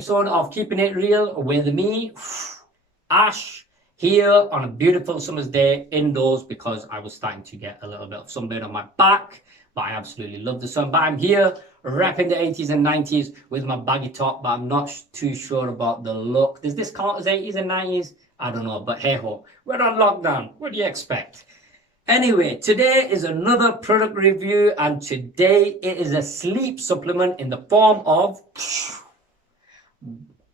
Episode of Keeping It Real with me, Ash, here on a beautiful summer's day indoors because I was starting to get a little bit of sunburn on my back, but I absolutely love the sun. But I'm here repping the 80s and 90s with my baggy top, but I'm not too sure about the look. Does this count as 80s and 90s? I don't know, but hey ho, we're on lockdown. What do you expect? Anyway, today is another product review, and today it is a sleep supplement in the form of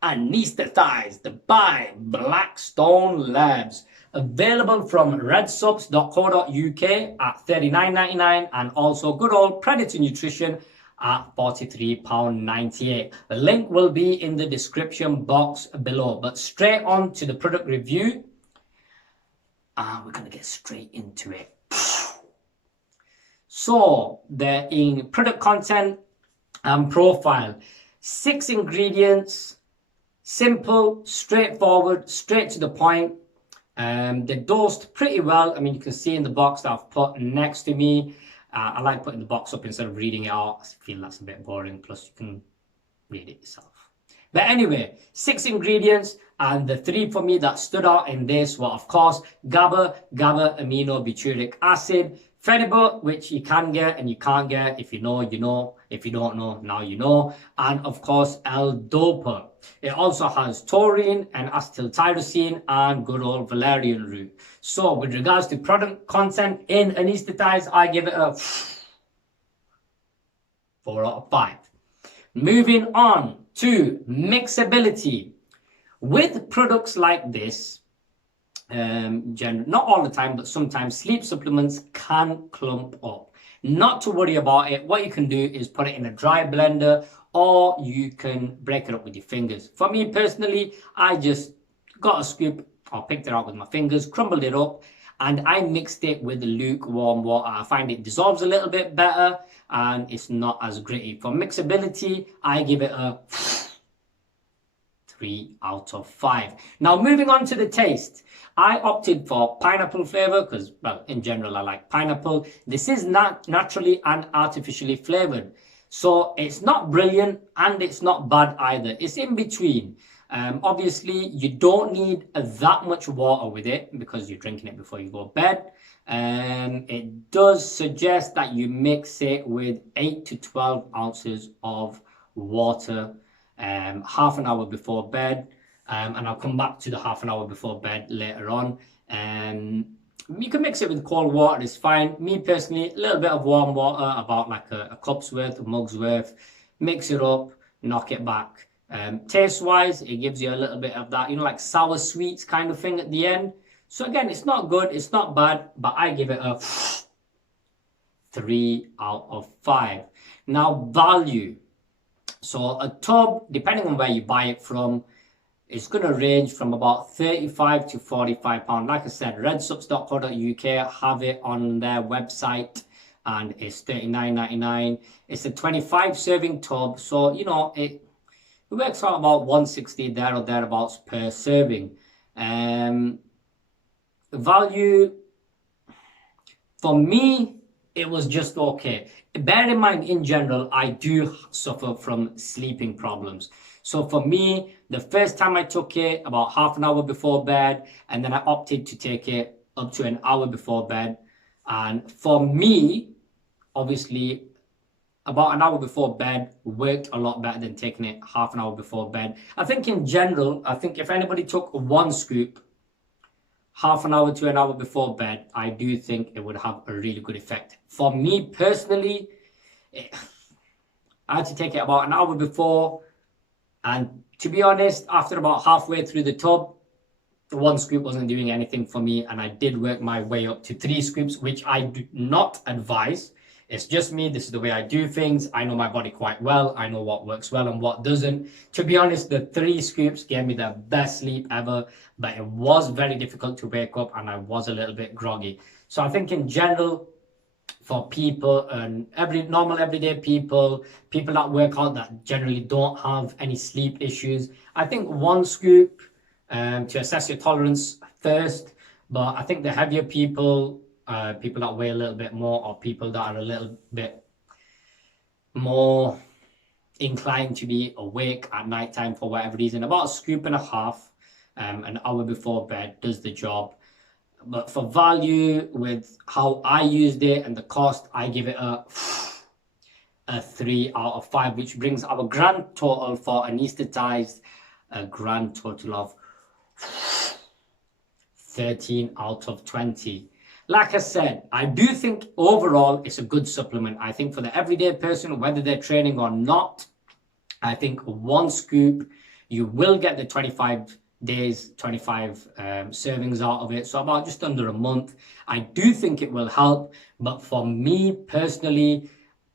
Anesthetized by BLACKSTONE LABS. Available from redsubs.co.uk at $39.99 and also good old Predator Nutrition at £43.98. The link will be in the description box below. But straight on to the product review. We're going to get straight into it. So, the in product content and profile. 6 ingredients. Simple, straightforward, straight to the point. They're dosed pretty well. I mean, you can see in the box that I've put next to me. I like putting the box up instead of reading it out. I feel that's a bit boring. Plus, you can read it yourself. But anyway, 6 ingredients, and the 3 for me that stood out in this were, of course, GABA aminobutyric acid, Fedible, which you can get and you can't get. If you know, you know. If you don't know, now you know. And of course, L-Dopa. It also has taurine and acetyltyrosine and good old valerian root. So with regards to product content in Anesthetized, I give it a 4 out of 5. Moving on to mixability. With products like this, not all the time, but sometimes sleep supplements can clump up. Not to worry about it. What you can do is put it in a dry blender, or you can break it up with your fingers. For me personally, I just got a scoop or picked it out with my fingers, crumbled it up, and I mixed it with lukewarm water. I find it dissolves a little bit better and it's not as gritty. For mixability, I give it a 3 out of 5. Now moving on to the taste. I opted for pineapple flavor because, well, in general, I like pineapple. This is not naturally and artificially flavored. So it's not brilliant and it's not bad either. It's in between. Obviously, you don't need that much water with it because you're drinking it before you go to bed. It does suggest that you mix it with 8 to 12 ounces of water half an hour before bed. And I'll come back to the half an hour before bed later on. You can mix it with cold water, it's fine. Me personally, a little bit of warm water, about like a cup's worth, a mug's worth. Mix it up, knock it back. Taste-wise, it gives you a little bit of that, like sour sweets kind of thing at the end. So again, it's not good, it's not bad, but I give it a 3 out of 5. Now, value. So a tub, depending on where you buy it from, it's going to range from about 35 to 45 pounds. Like I said, redsubs.co.uk have it on their website and it's $39.99. It's a 25 serving tub. So, it works out about 160 there or thereabouts per serving. Value, for me, it was just okay. Bear in mind, in general, I do suffer from sleeping problems. So for me, the first time I took it, about half an hour before bed, and then I opted to take it up to an hour before bed. And for me, obviously, about an hour before bed worked a lot better than taking it half an hour before bed. I think in general, if anybody took 1 scoop, half an hour to an hour before bed, I do think it would have a really good effect. For me personally, I had to take it about an hour before. And to be honest, after about halfway through the tub, 1 scoop wasn't doing anything for me. And I did work my way up to 3 scoops, which I do not advise. It's just me. This is the way I do things. I know my body quite well. I know what works well and what doesn't. To be honest, the 3 scoops gave me the best sleep ever. But it was very difficult to wake up and I was a little bit groggy. So I think in general, for people and normal everyday people that work out that generally don't have any sleep issues, I think 1 scoop to assess your tolerance first. But I think the heavier people that weigh a little bit more, or people that are a little bit more inclined to be awake at night time for whatever reason, about a scoop and a half an hour before bed does the job. But for value, with how I used it and the cost, I give it a 3 out of 5, which brings our grand total for Anesthetized a grand total of 13 out of 20. Like I said, I do think overall it's a good supplement. I think for the everyday person, whether they're training or not, I think one scoop, you will get the 25 days, 25 servings out of it. So about just under a month. I do think it will help. But for me personally,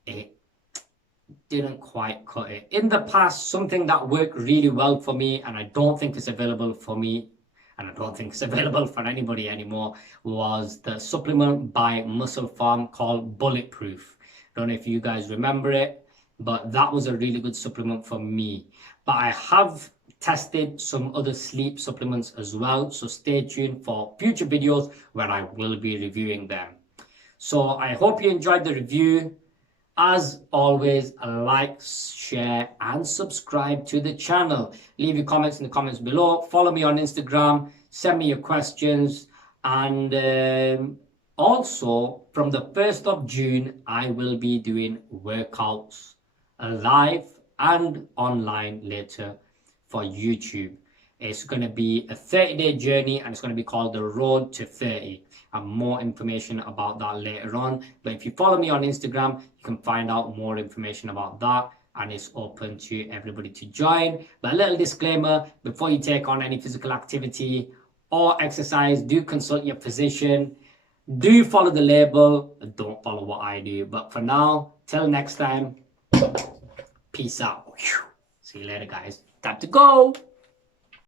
it didn't quite cut it. In the past, something that worked really well for me, and I don't think it's available for me, and I don't think it's available for anybody anymore, was the supplement by Muscle Farm called Bulletproof. Don't know if you guys remember it, but that was a really good supplement for me. But I have tested some other sleep supplements as well, so stay tuned for future videos where I will be reviewing them. So I hope you enjoyed the review. As always, like, share and subscribe to the channel. Leave your comments in the comments below. Follow me on Instagram. Send me your questions. And also, from the 1st of June, I will be doing workouts live and online later for YouTube. It's going to be a 30-day journey, and it's going to be called The Road to 30. And more information about that later on. But if you follow me on Instagram, you can find out more information about that, and it's open to everybody to join. But a little disclaimer, before you take on any physical activity or exercise, do consult your physician. Do follow the label, don't follow what I do. But for now, till next time, peace out. See you later, guys. Time to go.